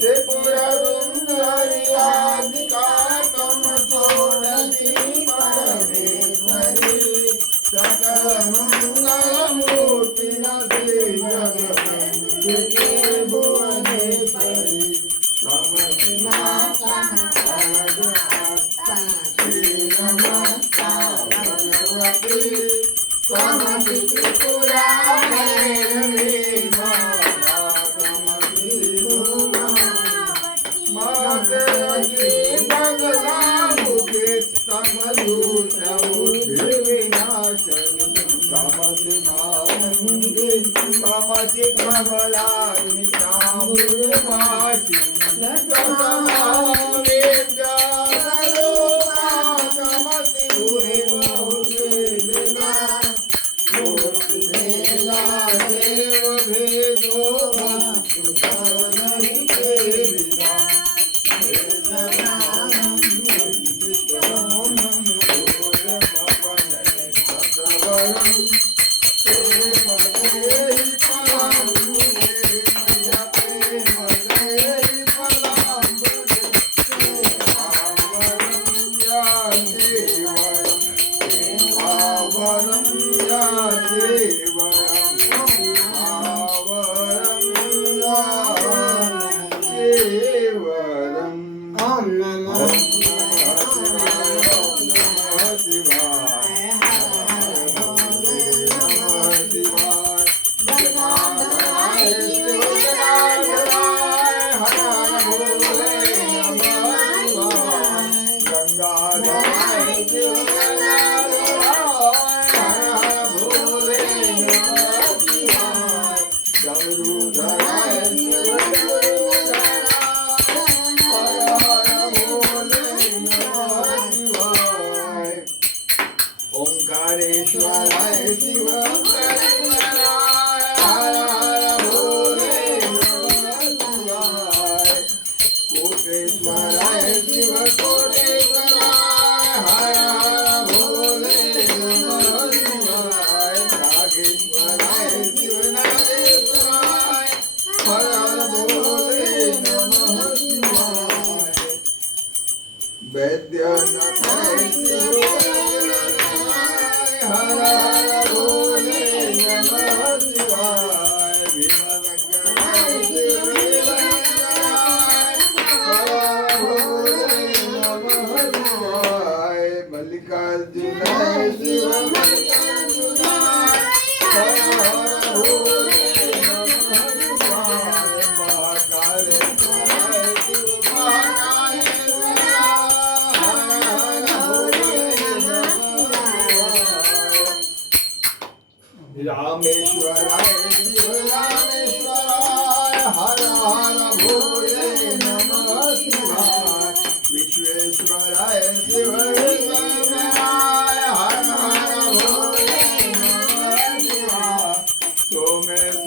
त्रिपुरसुन्दर्यादिकाकं षोडशी परमेश्वरी सकलमङ्गलमूर्तिनसे जगदम्बिके भुवनेश्वरी नमस्ते भगवती त्वमसि त्रिपुरा भैरवी त्वमसि मातरसी मंगलामुखे स्तमदूतबुद्धिविनाशनि त्वमसि मानन्दे त्वमसि कमलामिताम्बुजभाषिणि त्वमसि भूरिभूषिणा मूर्तिभेदा देवभेदो वस्तु नहीं तेरिना Om Namah ओंकारेश्वराय शिव कोटेश्वराय शिव कोटेश्वराय हर हर भोले नमः शिवाय नागेश्वराय शिव नागेश्वराय हर हर भोले नमः शिवाय वैद्यनाथाय शिव हर हर भोले नमः शिवाय भीमशंकराय शिव भीमशंकराय हर हर भोले नमः शिवाय मल्लिकार्जुनाय शिव मल्लिकार्जुनाय हर हर भोले नमः शिवाय महाकालेश्वराय शिव महाकालेश्वराय हर हर भोले रामेश्वराय शिव रामेश्वराय हर हर भोले नमः शिवाय विश्वेश्वराय शिव विश्वेश्वराय हर हर भोले नमः शिवाय सोमेश्वराय